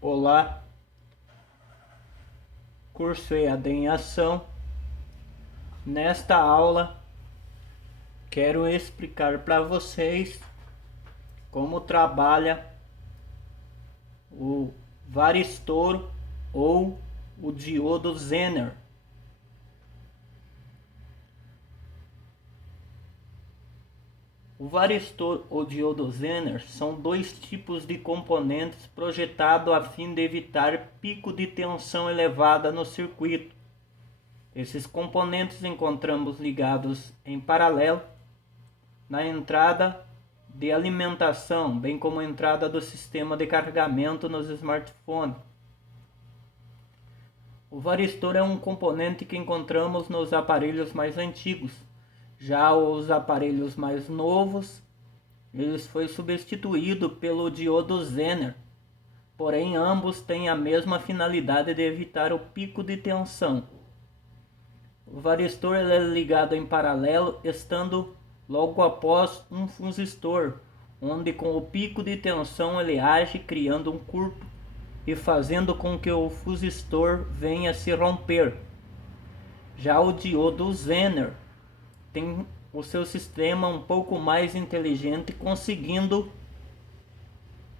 Olá, curso EAD em Ação. Nesta aula, quero explicar para vocês como trabalha o varistor ou o diodo Zener. O varistor ou diodo Zener são dois tipos de componentes projetados a fim de evitar pico de tensão elevada no circuito. Esses componentes encontramos ligados em paralelo na entrada de alimentação, bem como a entrada do sistema de carregamento nos smartphones. O varistor é um componente que encontramos nos aparelhos mais antigos. Já os aparelhos mais novos, eles foi substituído pelo diodo Zener. Porém, ambos têm a mesma finalidade de evitar o pico de tensão. O varistor é ligado em paralelo, estando logo após um fusistor, onde com o pico de tensão ele age criando um curto e fazendo com que o fusistor venha a se romper. Já o diodo Zener tem o seu sistema um pouco mais inteligente, conseguindo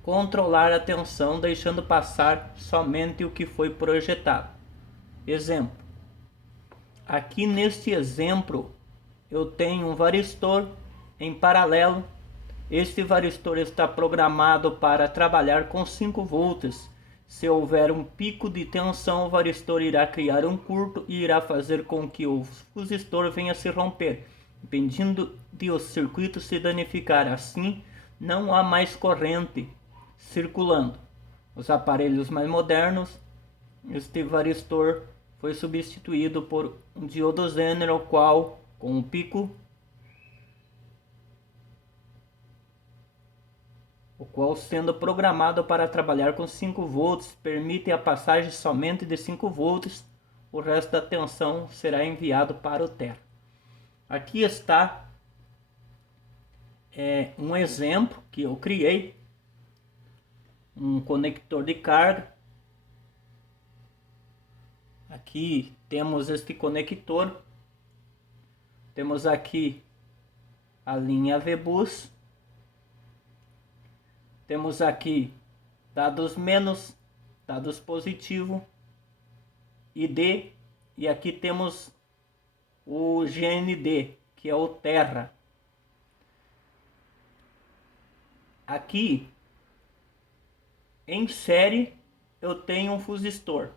controlar a tensão, deixando passar somente o que foi projetado. Exemplo: aqui neste exemplo eu tenho um varistor em paralelo. Este varistor está programado para trabalhar com 5 volts. Se houver um pico de tensão, o varistor irá criar um curto e irá fazer com que o fusistor venha a se romper, impedindo de o circuito se danificar. Assim, não há mais corrente circulando. Os aparelhos mais modernos, este varistor foi substituído por um diodo Zener, o qual, com um pico, sendo programado para trabalhar com 5 volts, permite a passagem somente de 5 volts, o resto da tensão será enviado para o terra. Aqui está um exemplo que eu criei, um conector de carga. Aqui temos este conector, temos aqui a linha VBus, temos aqui dados menos, dados positivo, ID, e aqui temos o GND, que é o terra. Aqui em série eu tenho um fusistor.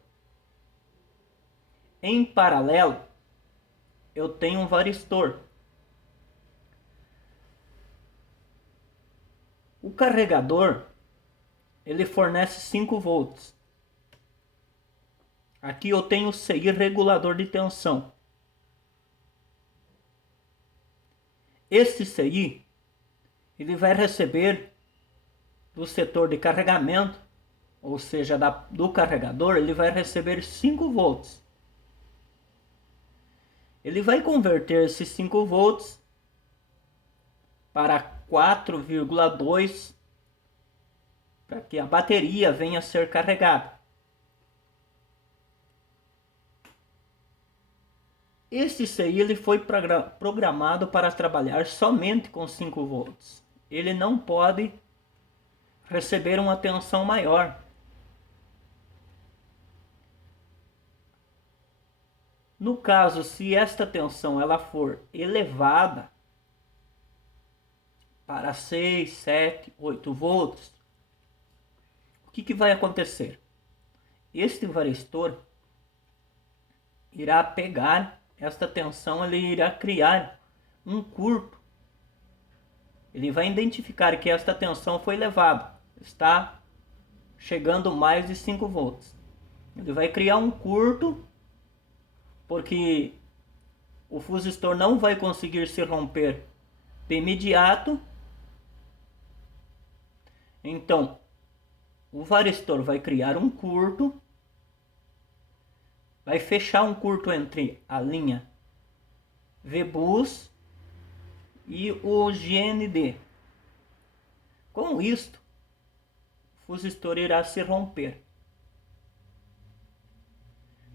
Em paralelo eu tenho um varistor. O carregador ele fornece 5 volts. Aqui eu tenho o CI regulador de tensão. Este CI ele vai receber do setor de carregamento, ou seja, do carregador, ele vai receber 5 volts. Ele vai converter esses 5 volts para 4,2 para que a bateria venha a ser carregada. Este CI ele foi programado para trabalhar somente com 5 volts. Ele não pode receber uma tensão maior. No caso, se esta tensão ela for elevada para 6, 7, 8 volts, o que vai acontecer? Este varistor irá pegar esta tensão, ele irá criar um curto. Ele vai identificar que esta tensão foi elevada, está chegando mais de 5 volts. Ele vai criar um curto, porque o fusistor não vai conseguir se romper de imediato. Então, o varistor vai criar um curto, vai fechar um curto entre a linha VBus e o GND. Com isto, o fusistor irá se romper.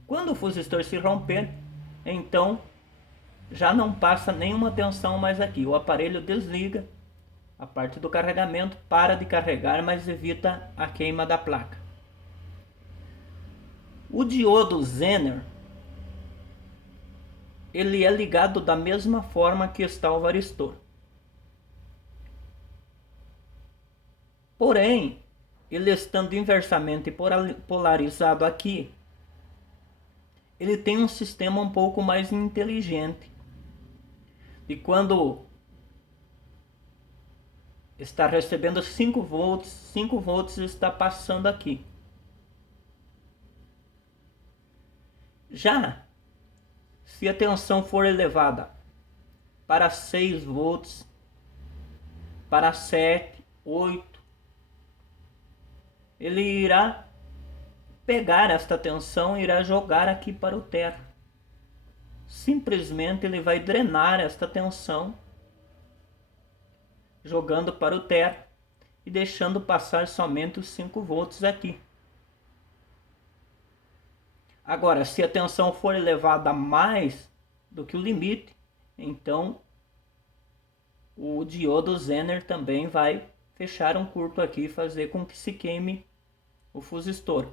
Quando o fusistor se romper, então já não passa nenhuma tensão mais aqui. O aparelho desliga, a parte do carregamento para de carregar, mas evita a queima da placa. O diodo Zener, ele é ligado da mesma forma que está o varistor. Porém, ele estando inversamente polarizado aqui, ele tem um sistema um pouco mais inteligente. E quando está recebendo 5 volts, 5 volts está passando aqui. Já se a tensão for elevada para 6 volts, para 7, 8, ele irá pegar esta tensão e irá jogar aqui para o terra. Simplesmente ele vai drenar esta tensão, jogando para o terra e deixando passar somente os 5 volts aqui. Agora, se a tensão for elevada mais do que o limite, então o diodo Zener também vai fechar um curto aqui e fazer com que se queime o fusistor.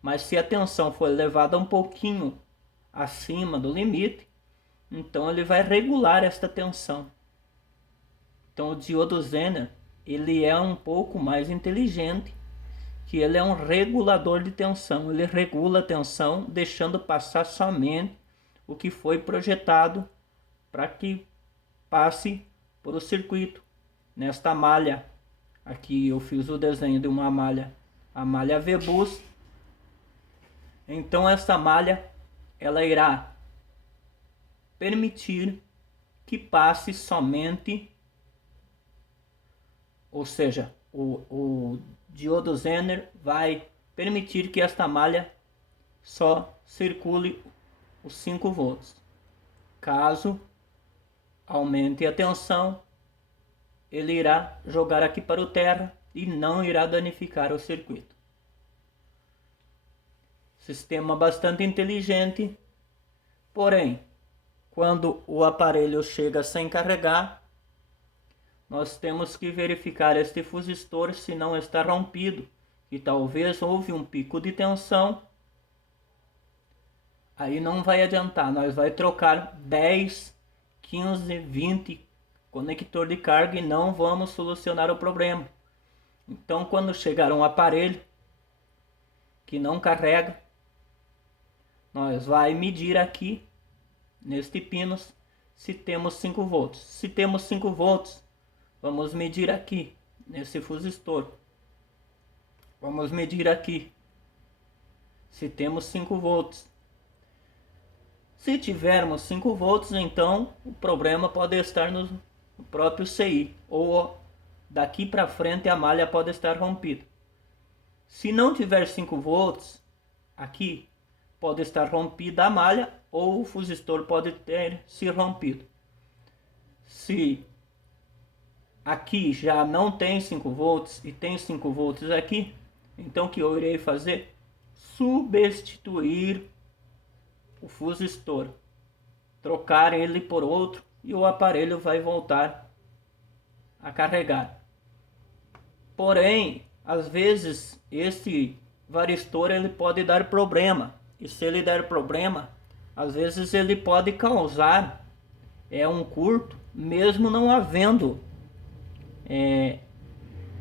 Mas se a tensão for elevada um pouquinho acima do limite, então ele vai regular esta tensão. Então o diodo Zener, ele é um pouco mais inteligente, que ele é um regulador de tensão. Ele regula a tensão, deixando passar somente o que foi projetado para que passe por o circuito. Nesta malha, aqui eu fiz o desenho de uma malha, a malha V-Bus. Então essa malha, ela irá permitir que passe somente, ou seja, o diodo Zener vai permitir que esta malha só circule os 5 volts. Caso aumente a tensão, ele irá jogar aqui para o terra e não irá danificar o circuito. Sistema bastante inteligente, porém, quando o aparelho chega sem carregar, nós temos que verificar este fusistor se não está rompido, e talvez houve um pico de tensão. Aí não vai adiantar, nós vai trocar 10, 15, 20 conector de carga e não vamos solucionar o problema. Então quando chegar um aparelho que não carrega, nós vai medir aqui neste pinos se temos 5 volts. Se temos 5 volts, vamos medir aqui nesse fusistor. Vamos medir aqui se temos 5 volts. Se tivermos 5 volts, então o problema pode estar no próprio CI, ou daqui para frente a malha pode estar rompida. Se não tiver 5 volts, aqui pode estar rompida a malha ou o fusistor pode ter se rompido. Se aqui já não tem 5 volts e tem 5 volts aqui, então o que eu irei fazer? Substituir o fusistor, trocar ele por outro e o aparelho vai voltar a carregar. Porém, às vezes esse varistor ele pode dar problema, e se ele der problema, às vezes ele pode causar um curto, mesmo não havendo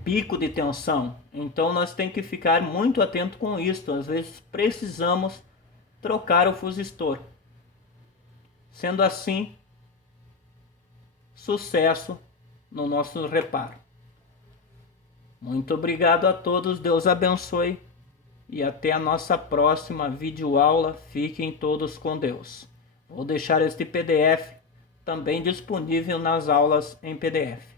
pico de tensão. Então nós temos que ficar muito atento com isso. Às vezes precisamos trocar o fusistor. Sendo assim, sucesso no nosso reparo. Muito obrigado a todos, Deus abençoe e até a nossa próxima videoaula. Fiquem todos com Deus. Vou deixar este PDF também disponível nas aulas em PDF.